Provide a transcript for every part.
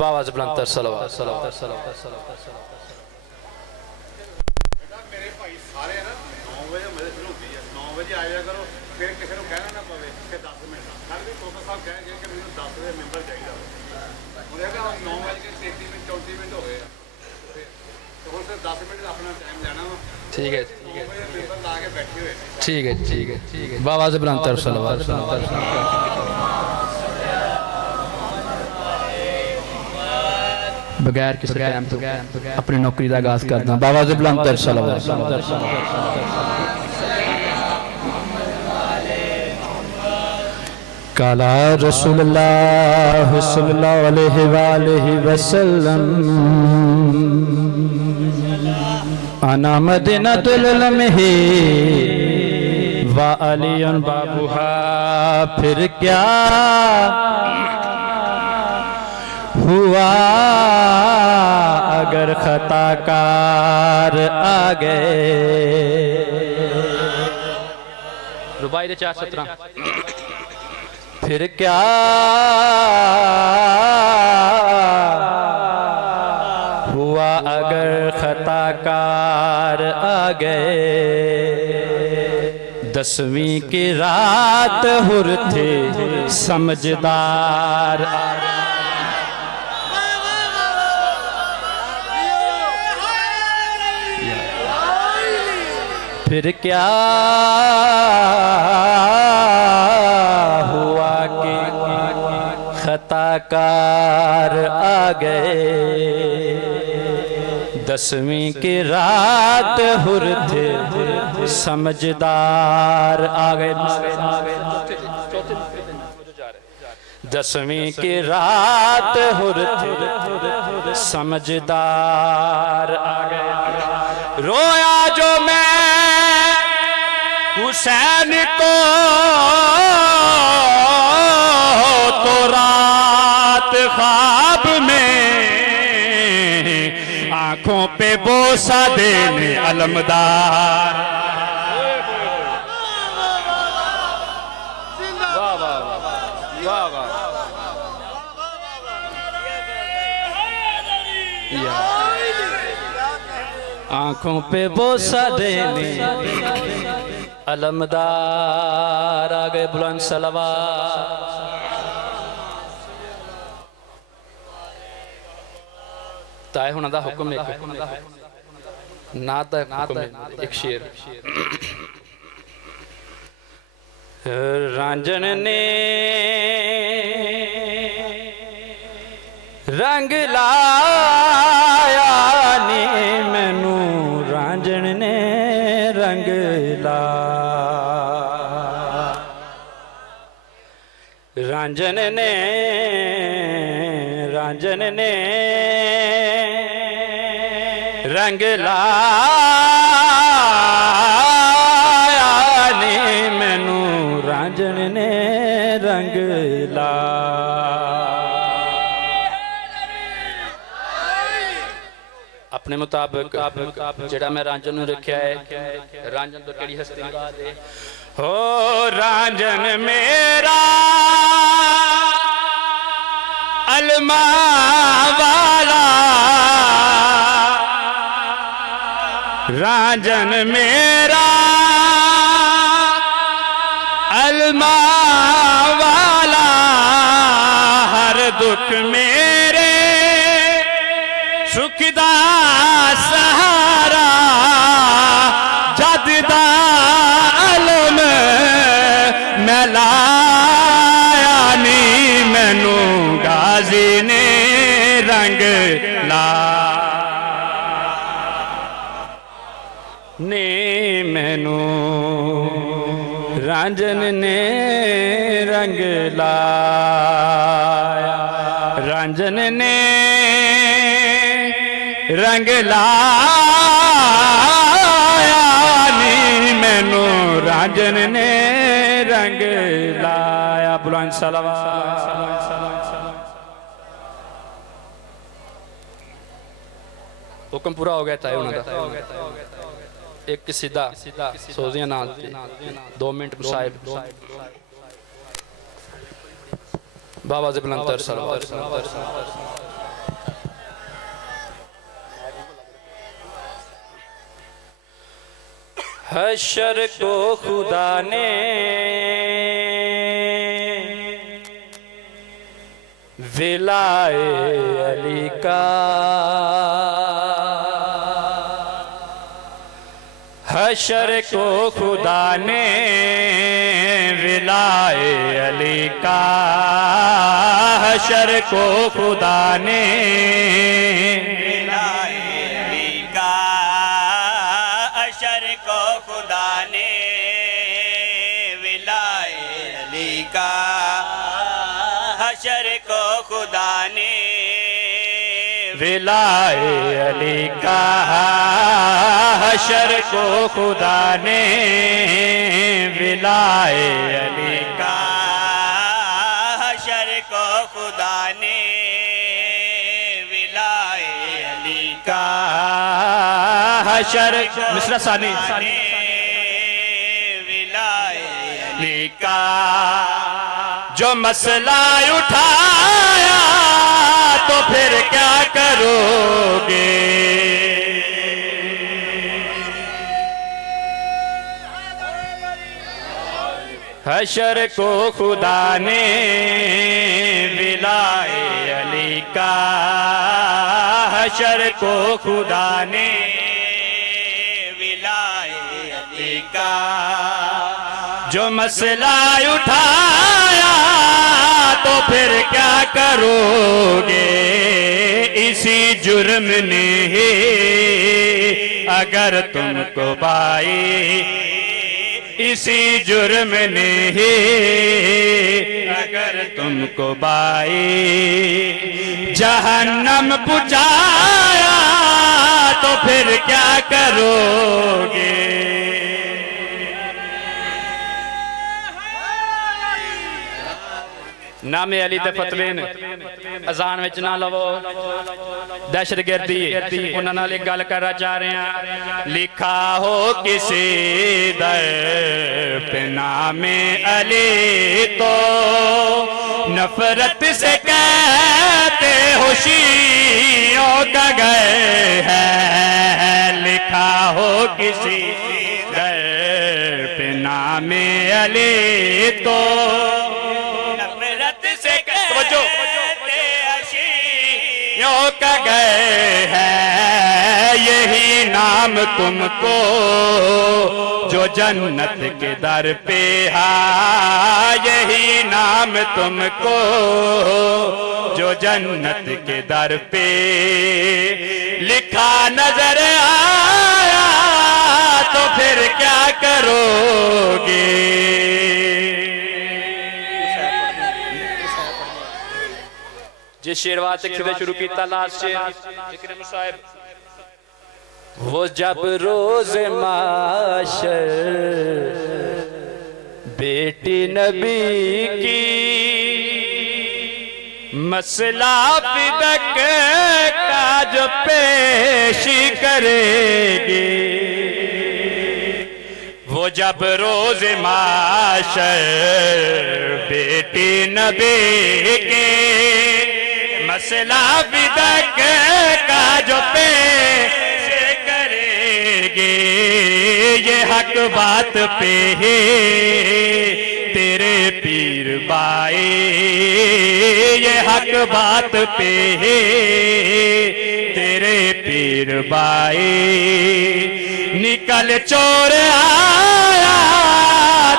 बाबा से बुलंद सलावत। मेरे भाई सारे ना 9 बजे मेरे शुरू होती है, 9 बजे आया करो, फिर किसी को कहना ना पवे कि 10 मिनट कल भी तोता साहब कह गए कि मैंने 10 बजे मेंबर चाहिए। मुझे कहा 9 बज के 33 मिनट 34 मिनट हो गए, तो हम सिर्फ 10 मिनट अपना टाइम लेना वा। ठीक है मेंबर ला के बैठे हुए। ठीक है ठीक है ठीक है बाबा से बुलंद सलावत। बगैर किसी टाइम तो अपनी नौकरी का आगाज करना। बाबा से बुलंद सलावत। काला रसूलुल्लाह सल्लल्लाहु अलैहि वसल्लम अना मदीनतुल लम्ही व अलियुन बाबुहा। फिर क्या हुआ अगर खताकार आ गए। रुबाई दे 417। फिर क्या हुआ अगर खताकार आ गए। 10वीं की रात हुर थे समझदार। फिर क्या हुआ कि खताकार आ गए। 10वीं की रात हुर थे समझदार आ गए। 10वीं की रात हुर थे समझदार आ गए। रोया जो मैं हुसैन को तो रात ख्वाब में आंखों पे बोसा देने अलमदार। आंखों पे बोसा देने अलमदार आ गए। बुलंद सलावत। ताए होना दा हुक्म एक ना दा हुक्म एक शेर। रांझन ने रंग लाया नी मैनू। रांझन ने रंग ला। रांझन ने रंग लाया नी मैनू। रांझन ने रंग ला। अपने मुताबिक जेड़ा मैं रांझन नूं रखिया है। रांझन तो केड़ी हस्ती गा दे। हो रांझन मेरा अलमा वाला। रांझन मेरा अलमा वाला। हर दुख मेरे सुख दा सहारा। जद दा अलम मैं लाया नी मैनू। गाजी ने रंग ला ने मैनू। रांझन ने रंग लाया। रांझन ने रंग लाया नी मैनू। रांझन ने रंग लाया। बुलंद सलावत। हुक्म पूरा हो गया था उन्होंने। एक सीधा सोजिया नाल 2 मिनट मुसाहिब। बाबा से बुलंद सलावत। हशर को खुदा ने विलाए अली का, हशर को खुदा ने विलाए अली का, हशर को खुदा ने विलाए अली का, हशर को खुदा ने विलाए अली का, हशर को खुदा ने विलाए अली का, हशर को खुदा ने विलाए अली का, हशर को खुदा ने विलाए अली का, हशर मिस्रा सानी विलाए अली का। जो मसला उठाया तो फिर क्या करोगे, हशर को खुदा ने विलाए अली का, हशर को खुदा ने विलाए अली का। जो मसला उठाया तो फिर क्या करोगे, इसी जुर्म ने अगर तुमको बाई, इसी जुर्म ने अगर तुमको बाई जहन्नम पुजाया तो फिर क्या करोगे। नामे अली ते फतवे ने अजान विच ना लवो, दहशतगर्दी उन्हां नाल एक गल करना चाह रहे हैं। लिखा हो किसी दर पे नामे अली तो नफरत से कहते हो शियों का गए है। लिखा हो किसी दर पे नामे अली तो का गए है, यही नाम तुमको जो जन्नत के दर पे है, यही नाम तुमको जो जन्नत के दर पे लिखा नजर आया तो फिर क्या करोगे। जिस शेरवात से शुरू किया लास्ट शेर जिक्र मुसाहिब, वो जब रोज माशर बेटी नबी की मसला फिदक का जो पेश करेगी, वो जब रोज माशर बेटी नबी के मसला विदक का जो पेश करेगे, ये हक बात पे है तेरे पीर बाए, ये हक बात पे है तेरे पीर बाए। निकल चोर आया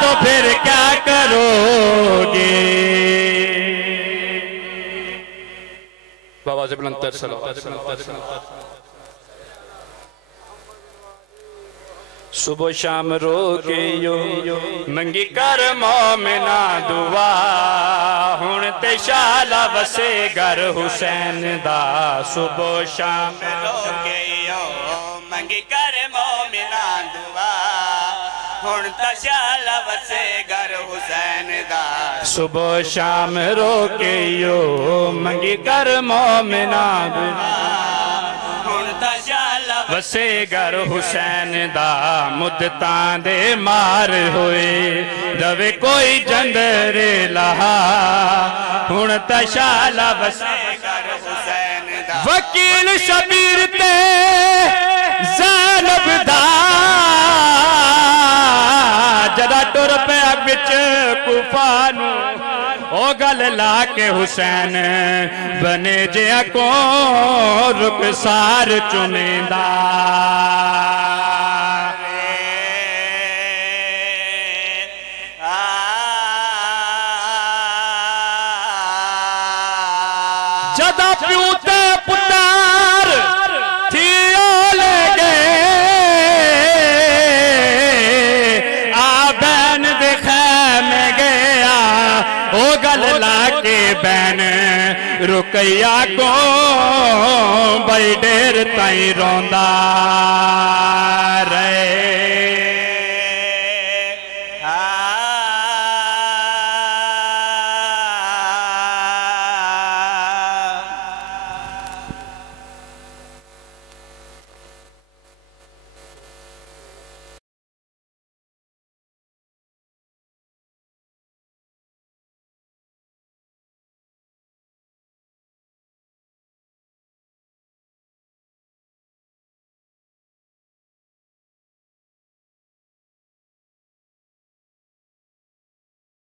तो फिर क्या करोगे। बाबा से बुलंद सुबह शाम रोके यो मंगी कर मोमिना दुआ, हुण ते शाला वसे घर हुसैन दा। सुबह शाम रोके यो मंगी कर मोमिना दुआ, हुण ते शाला वसे घर हुसैन दा। सुबह शाम रोके यो मंगी कर मोमिना दुआ, वसे घर हुसैन दा। मुद्दतां दे मार होए रवे कोई जंदरे लहा, हुण तशाला वसे घर हुसैन दा। वकील शबीर ते ज़ैनब दा मुस्तफा नू ओ गल ला के हुसैन बने जिया को रुखसार चुमेंदा जदा प्यू ते पुत्र थी ले गए आ बैन दिखा में गया ओ गल ला के बैन रुकैया को बड़ी देर ताई रोंदा